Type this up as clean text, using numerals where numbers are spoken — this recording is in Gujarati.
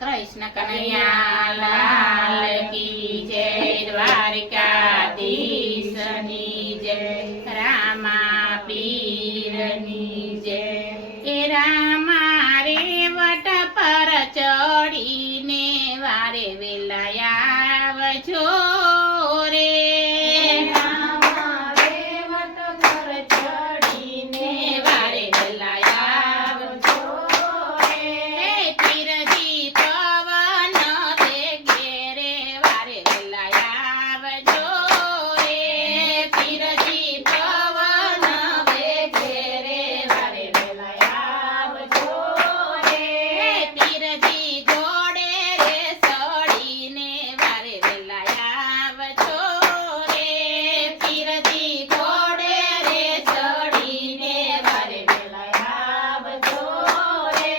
કૃષ્ણ કનૈયા લાલ કી જય, દ્વારિકાધીશની જય, રામા પીરની જય. એ રામા રે વટ પર ચડીને વારે વેલા આવજો રે. રામા રે વટ પર ચડીને વારે વેલા આવજો રે. પીરજી પવન વેગે રે વારે વેલા આવજો રે. પીરજી પવન વેગે રે વારે વેલા આવજો રે. પીરજી ઘોડે રે સડીને વારે વેલા આવજો રે. પીરજી ઘોડે રે સડીને વારે વેલા આવજો રે.